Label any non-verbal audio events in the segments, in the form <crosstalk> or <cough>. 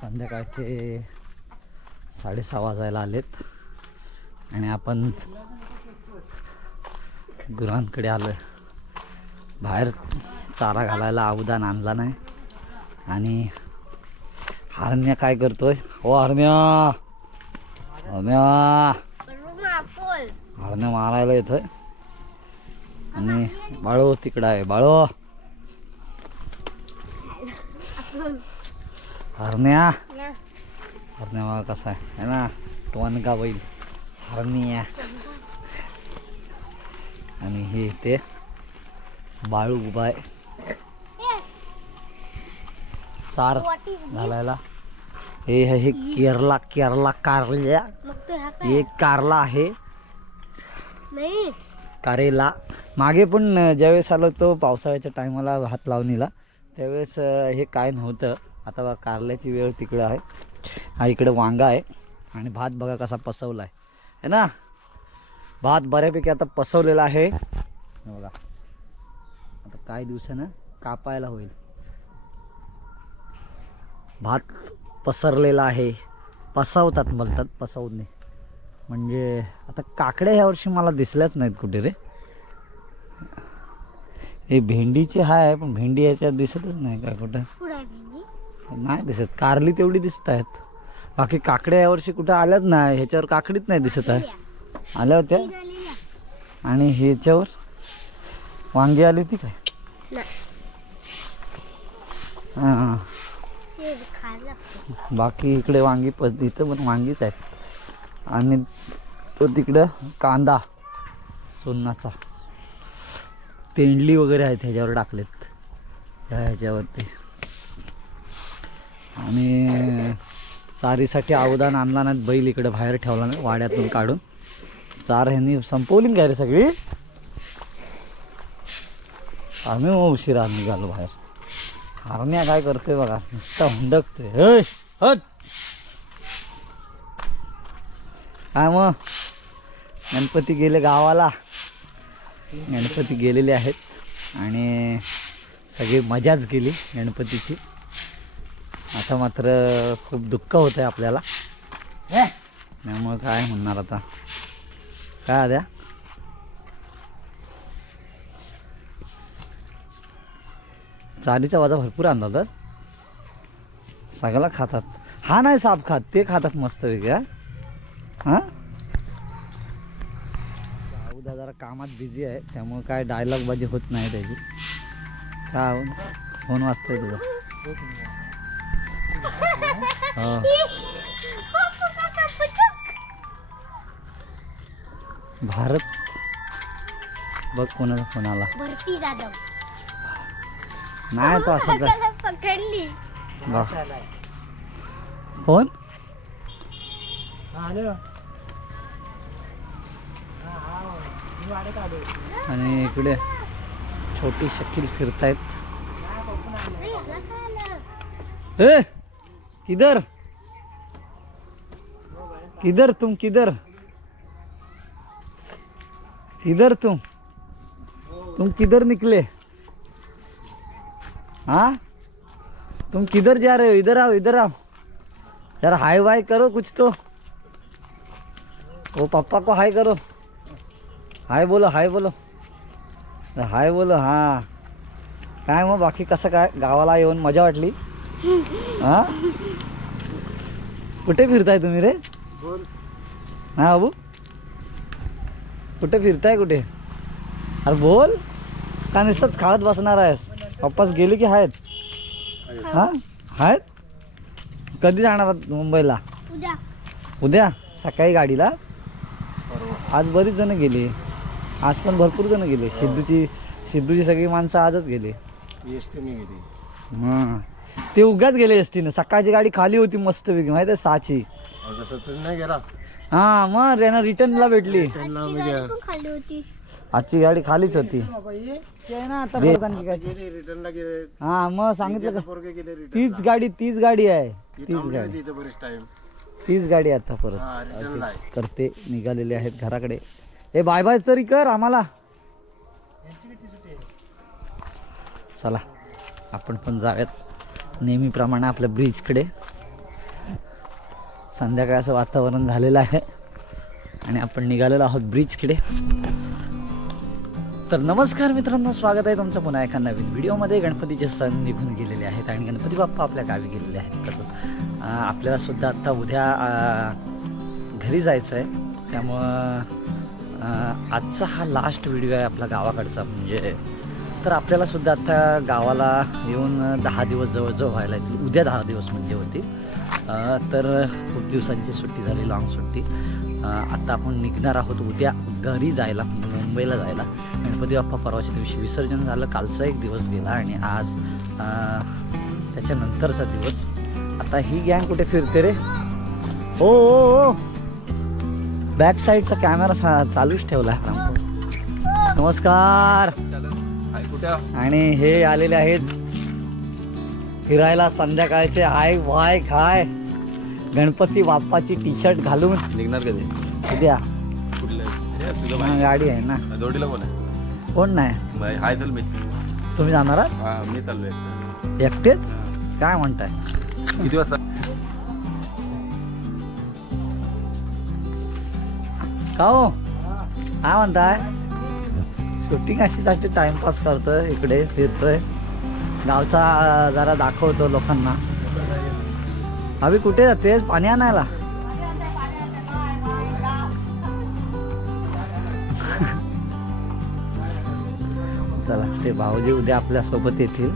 संध्याकाळचे साडेसहा वाजायला आलेत. आणि आपण गुरांकडे आलो बाहेर चारा घालायला अवदान आणला नाही. आणि हरण्या काय करतोय? हो हरण्या! हरण्या! हरण्या मारायला येतोय. आणि बाळो तिकडं आहे. बाळो! हरण्या? हरण्या बघा कसा आहे. है ना? टोनगा बैल. हरण्या. आणि हे ते बाळू उभा आहे. चार घालायला. हे हे केरला केरला कारल्या. हा कारला आहे. कारेला. मागे पण ज्यावेळेस आलो तो पावसाळ्याच्या टायमाला हात लावणीला त्यावेळेस हे काय नव्हतं आता बघा कारल्याची वेळ तिकडं आहे. हा इकडे वांगा आहे. आणि भात बघा कसा पसवला आहे है ना? भात बऱ्यापैकी आता पसवलेला आहे. बघा. आता काही दिवसानं कापायला होईल. भात पसरलेला आहे. पसवतात म्हणतात पसवणे म्हणजे आता काकड्या ह्या वर्षी मला दिसल्याच नाहीत कुठे रे. हे भेंडीची आहे पण भेंडी याच्यात दिसतच नाही का कुठं? नाही दिसत. कारली तेवढी दिसत आहेत. बाकी काकड्या यावर्षी कुठं आल्याच नाही. ह्याच्यावर काकडीच नाही दिसत आहे. आल्या होत्या. आणि ह्याच्यावर? वांगी आली होती काय? हां. बाकी इकडे वांगी इथं पण वांगीच आहेत. आणि तो तिकडं कांदा चुन्नाचा. तेंडली वगैरे आहेत ह्याच्यावर टाकलेत. ह्या ह्याच्यावरती. आणि चारीसाठी अवदान आणला नाही बैल इकडे बाहेर ठेवला नाही वाड्यातून काढून. चार ह्यांनी संपवली ना रे सगळी? आम्ही मग उशिरा निघालो बाहेर. हरण्या काय करतोय बघा नुसता हुंडकतोय. हे हट! काय मग? गणपती गेले गावाला. गणपती गेलेले आहेत. आणि सगळी मजाच गेली गणपतीची. आता मात्र खूप दुःख होत आहे आपल्याला त्यामुळं काय म्हणणार आता? काय आद्या? चालीचा वाजा भरपूर आणला सगळा खातात. हा नाही साप खात ते खातात मस्त वेगळ्या हां? उद्या जरा कामात बिझी आहे त्यामुळे काय डायलॉग बाजी होत नाही त्याची. काय फोन वाजतोय तुझा. हो. भारत. बघ कोणाचा फोन आला. भरती जाधव. नाही तो. त्याला पकडली. बघ. कोण? आणि इकडे छोटी शकील फिरतायत? ए! किधर? किधर तुम किधर? किधर तुम? तुम किधर निकले? हाँ? तुम किधर जा रहे हो? इधर आओ इधर आओ। यार हाय वाय करो कुछ तो। वो पापा को हाय करो। हाय बोलो हाय बोलो। हाय बोलो हां। काय मग बाकी कसं काय? गावाला येऊन मजा वाटली? हा? कुठे फिरताय तुम्ही रे? हा बाबू? कुठे फिरताय कुठे? अरे बोल. का नुसतंच खात बसणार आहेस? पप्पाच गेले की आहेत? हा? आहेत? कधी जाणार आहात मुंबईला? उद्या. उद्या? सकाळी गाडीला? आज बरीच जण गेली. आज पण भरपूर जण गेले. सिद्धूची सिद्धूची सगळी माणसं आजच गेली. हां. ते उगाच गेले एस टीनं सकाळची गाडी खाली होती मस्त पैकी. माहिती आहे जसं तरी नाही गेला. हां मग रेना रिटर्नला भेटली. त्यांना आजची म्हणजे होती. आजची गाडी खालीच होती. गेली रिटर्नला गेले. हा मग सांगितलं का? पोरगे गेले रिटर्न तीच गाडी तीच गाडी आहे. तीच गाडी. होती इथे बरेच टाइम तीच गाडी आता परत. हा रिटर्नला आहे. करते निघालेले आहेत घराकडे. ए बाय बाय तरी कर आम्हाला. चला आपण पण जाऊयात. नेहमीप्रमाणे आपल्या ब्रिजकडे. संध्याकाळचं वातावरण झालेलं आहे आणि आपण निघालेलो आहोत ब्रिजकडे. तर नमस्कार मित्रांनो स्वागत आहे तुमचं पुन्हा एका नवीन व्हिडिओमध्ये. गणपतीचे सण निघून गेलेले आहेत आणि गणपती बाप्पा आपल्या गावी गेलेले आहेत. तर आपल्याला सुद्धा आत्ता उद्या घरी जायचं आहे त्यामुळं आजचा हा लास्ट व्हिडिओ आहे आपला गावाकडचा. म्हणजे तर आपल्याला सुद्धा आता गावाला येऊन दहा दिवस जवळजवळ व्हायला येतील उद्या दहा दिवस म्हणजे होती. तर खूप दिवसांची सुट्टी झाली लॉंग सुट्टी. आता आपण निघणार आहोत उद्या घरी जायला म्हणजे मुंबईला जायला. गणपती बाप्पा परवाच्या दिवशी विसर्जन झालं कालचा एक दिवस गेला आणि आज त्याच्यानंतरचा दिवस. आता ही गँग कुठे फिरते रे? हो हो हो. बॅक साईडचा कॅमेरा सा चालूच ठेवला. रामभाऊ. नमस्कार. आणि हे आलेले आहेत फिरायला संध्याकाळचे. हाय वाय खाय. गणपती बाप्पाची टी शर्ट घालून. निघणार कधी? उद्या. गाडी आहे ना. जोडीला कोण आहे कोण नाही. हाय चल मी. तुम्ही जाणार? हा मी चाललोय एकटेच? काय म्हणताय? किती वाजता? का हो काय म्हणताय? शूटिंग अशीसाठी टाइमपास करतोय इकडे फिरतोय. गावचा जरा दाखवतो लोकांना. अभि कुठे जातेस पाणी आणायला? चला ते भाऊजी उद्या आपल्यासोबत येतील.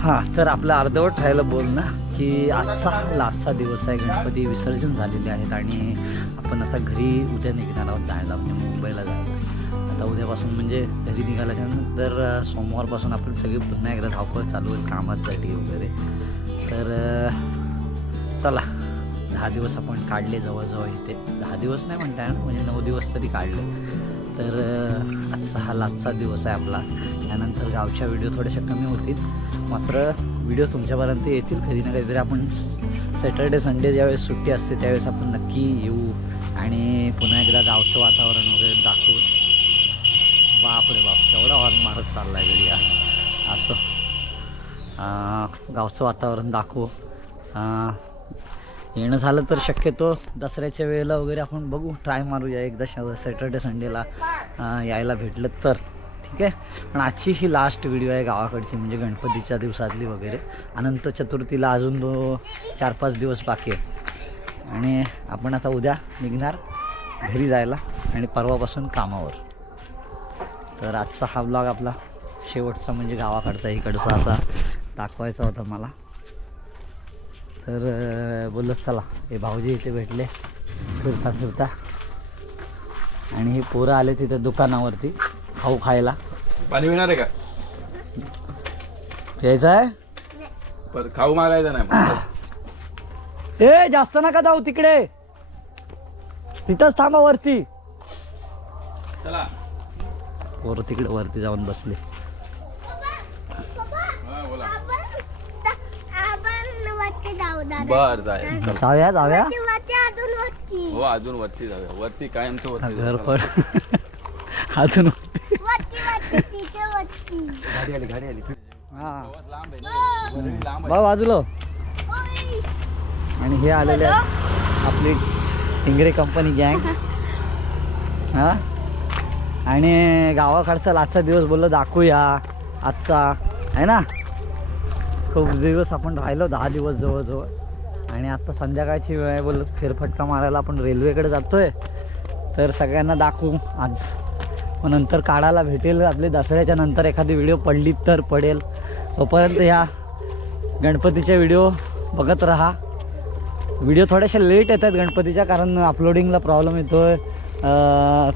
हा तर आपलं अर्धवट राहिलं बोलणं की आजचा लास्टचा दिवस आहे. गणपती विसर्जन झालेले आहेत आणि आपण आता घरी उद्या निघणार आहोत जायला. म्हणजे मुंबईला जायला. आता उद्यापासून म्हणजे घरी निघाल्याच्या नंतर सोमवारपासून आपण सगळी पुन्हा एकदा धावपळ चालू होईल कामासाठी वगैरे. तर चला दहा दिवस आपण काढले जवळजवळ इथे. दहा दिवस नाही म्हणता येणार म्हणजे नऊ दिवस तरी काढले. तर आजचा हा लास्टचा दिवस आहे आपला. त्यानंतर गावच्या व्हिडिओ थोड्याशा कमी होतील. मात्र व्हिडिओ तुमच्यापर्यंत येतील. कधी ना कधीतरी आपण सॅटर्डे संडे ज्यावेळेस सुट्टी असते त्यावेळेस आपण नक्की येऊ आणि पुन्हा एकदा गावचं वातावरण वगैरे दाखवू. बाप रे बाप केवढा हॉर्न मारत चालला आहे गडी हा. असं गावचं वातावरण दाखवू. येणं झालं तर शक्यतो दसऱ्याच्या वेळेला वगैरे आपण बघू. ट्राय मारूया एकदा सॅटर्डे संडेला यायला भेटलं तर. ठीक आहे? पण आजची ही लास्ट व्हिडिओ आहे गावाकडची म्हणजे गणपतीच्या दिवसातली वगैरे. अनंत चतुर्थीला अजून दो चार पाच दिवस बाकी आहे. आणि आपण आता उद्या निघणार घरी जायला आणि परवापासून कामावर. तर आजचा हा ब्लॉग आपला शेवटचा म्हणजे गावाकडचा इकडचा असा दाखवायचा होता मला. तर अं, बोललो चला. हे भाऊजी इथे भेटले फिरता फिरता. आणि हे पोरं आले तिथे दुकानावरती खाऊ खायला. पाणी पिणार आहे का? यायचं आहे? पर खाऊ मागायचं नाही ए जास्त नका जाऊ तिकडे. तिथंच थांबा वरती. चला. पोरं तिकडे वरती जाऊन बसले. हा बर जाय. जाऊया जाऊया. हो अजून वरती जाऊया. वरती कायमचं वरती घर. पण. अजून गाडी आली गाडी आली. हा. प्रवास लांब आहे. ना. वरती लांब आहे. भाऊ बाजूला. आणि हे आलेले आहेत आपली टिंगरे कंपनी गँग. <laughs> हा? आणि गावाकडचा आजचा दिवस बोललो दाखवूया आजचा. आहे ना? खूप दिवस आपण राहिलो दहा दिवस जवळजवळ. आणि आत्ता संध्याकाळची वेळ आहे बोललो फेरफटका मारायला आपण रेल्वेकडे आहे तर सगळ्यांना दाखवू आज. मग नंतर काढायला भेटेल. आपली दसऱ्याच्या नंतर एखादी व्हिडिओ पडली तर पडेल. तोपर्यंत ह्या गणपतीचे व्हिडिओ बघत राहा. व्हिडिओ थोड्याशा लेट येतात गणपतीच्या कारण अपलोडिंगला प्रॉब्लेम येतो आहे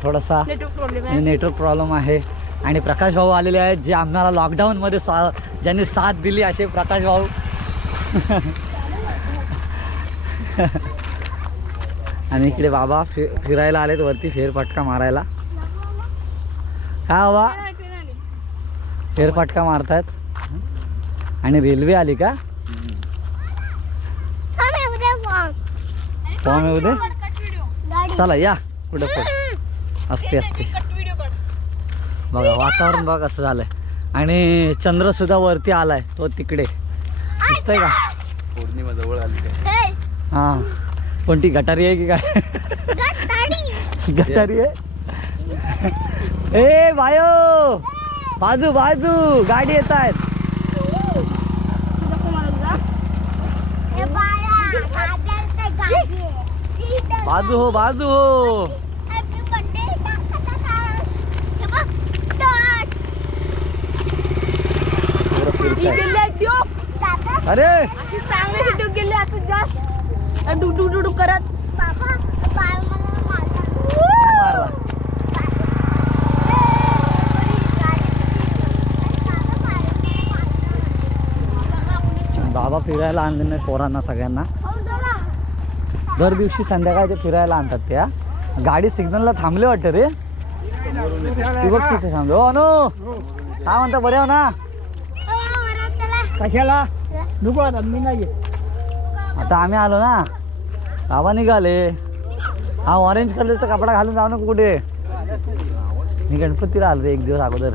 थोडासा नेटवर्क प्रॉब्लेम आहे. आणि प्रकाश भाऊ आलेले आहेत जे आम्हाला लॉकडाऊनमध्ये सा ज्यांनी साथ दिली असे प्रकाश भाऊ. आणि इकडे बाबा फि फिरायला आलेत वरती फेरफटका मारायला. हा बाबा. फेरफटका मारतायत. आणि रेल्वे आली का? हे. फॉर्म येऊ दे चला या. कुठं पण असते असते. बघा वातावरण बघा कसं झालंय. आणि चंद्र सुद्धा वरती आलाय तो तिकडे. दिसतंय का? पौर्णिमा जवळ आली काय? हे. कोणती गटारी आहे की काय? गटारी. आहे? ए बायो! बाजू बाजू गाडी येत आहेत हे बाया गाड्यांचं गाडी आहे. इथं बाजू हो बाजू हो. हे अरे. डुक डुक डुक करत. बाबा फिरायला आणले नाही पोरांना सगळ्यांना. दर दिवशी संध्याकाळचे फिरायला आणतात त्या. गाडी सिग्नलला थांबले वाटतं रे. ती बघ तिथे थांबले. हो अनु! काय म्हणता बरे हो ना? कशाला? नको आता मी नाही आता आम्ही आलो ना. बाबा निघाले. हा ऑरेंज कलरचा कपडा घालून जाऊ नको कुठे. मी गणपतीला आलो रे एक दिवस अगोदर.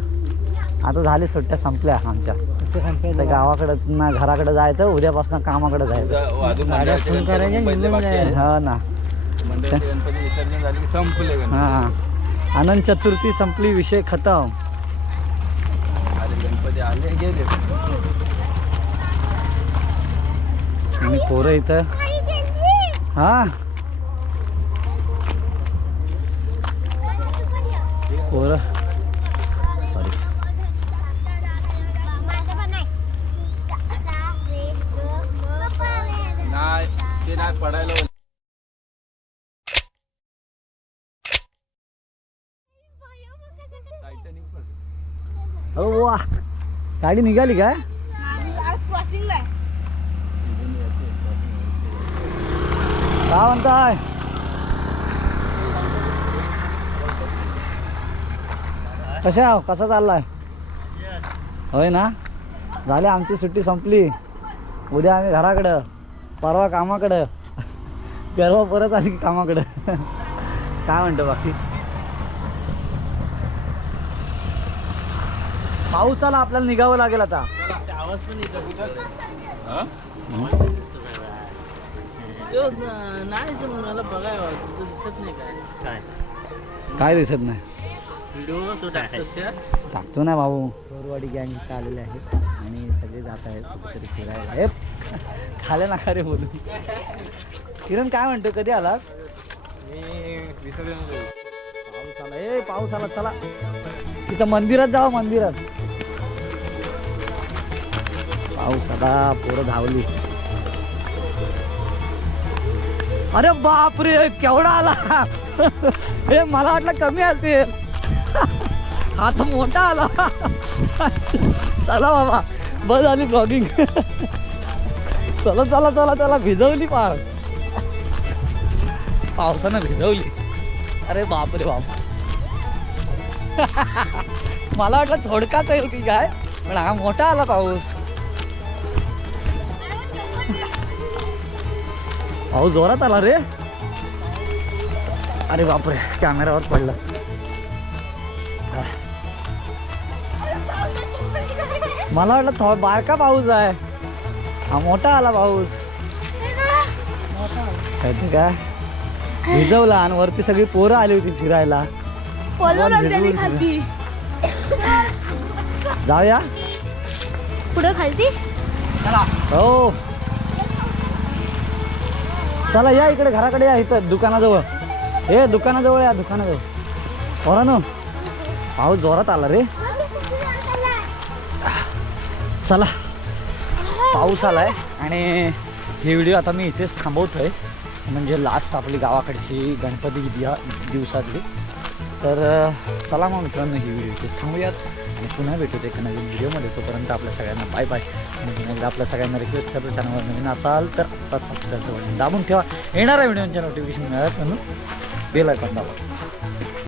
आता झाली सुट्ट्या संपल्या आमच्या. आता गावाकडं ना घराकडे जायचं उद्यापासून कामाकडे जायचं. हो ना. हा. अनंत चतुर्थी संपली विषय खतम. आले गणपती आले गेले. आणि पोरं इथं. हा? पोरं. नाही पडायला हो वा. गाडी निघाली काय काय म्हणताय? कशा आहो? कसा चाललाय? होय ना? झाली आमची सुट्टी संपली. उद्या आम्ही घराकडं. परवा कामाकडं. परवा परत आली की कामाकडं. काय म्हणतो बाकी? पाऊस आला आपल्याला निघावं लागेल आता. नाही मला बघायला तुझं दिसत नाही काय दिसत नाही? व्हिडिओ तो टाकतोस त्या? टाकतो ना भाऊ. बोरवाडी गँग इथं आलेले आहेत आणि सगळे जात आहेत कुठेतरी फिरायला. हे खाले नका रे बोलू. किरण काय म्हणतो? कधी आलास? मी पाऊस आला. ए पाऊस आला. चला. तिथं मंदिरात जावा मंदिरात. पाऊस आला पोरं धावली. अरे बाप रे केवढा आला? हे मला वाटलं कमी असेल. हात मोठा आला. चला बाबा बस झाली ब्लॉगिंग चला चला चला चला भिजवली पार. पावसानं भिजवली. अरे बाप रे बाप. मला वाटलं थोडकाच येईल की काय पण हा मोठा आला पाऊस. पाऊस जोरात आला रे. अरे बापरे कॅमेरावर पडलं. मला वाटलं थोडा बारका पाऊस आहे. हा मोठा आला पाऊस कळते काय भिजवला आणि वरती सगळी पोरं आली होती फिरायला. सगळं. जाऊया. पुढे खालती हो. चला या इकडे घराकडे या इथं दुकानाजवळ. हे दुकानाजवळ या दुकानाजवळ. पोरानो पाऊस जोरात आला रे. चला. पाऊस आलाय आणि हे व्हिडिओ आता मी इथेच थांबवतोय. म्हणजे लास्ट आपली गावाकडची गणपती दिया दिवसातली. तर चला मग मित्रांनो ही व्हिडिओ इथेच थांबूयात. आणि पुन्हा भेटूत एका नवीन व्हिडिओमध्ये. तोपर्यंत आपल्या सगळ्यांना बाय बाय आणि एकदा आपल्या सगळ्यांना रिक्वेस्ट करतो चॅनलवर नवीन असाल तर आता सबस्क्राईबचं बटन दाबून ठेवा. येणाऱ्या व्हिडिओच्या नोटिफिकेशन मिळालं म्हणून बेल आयकॉन दाबा.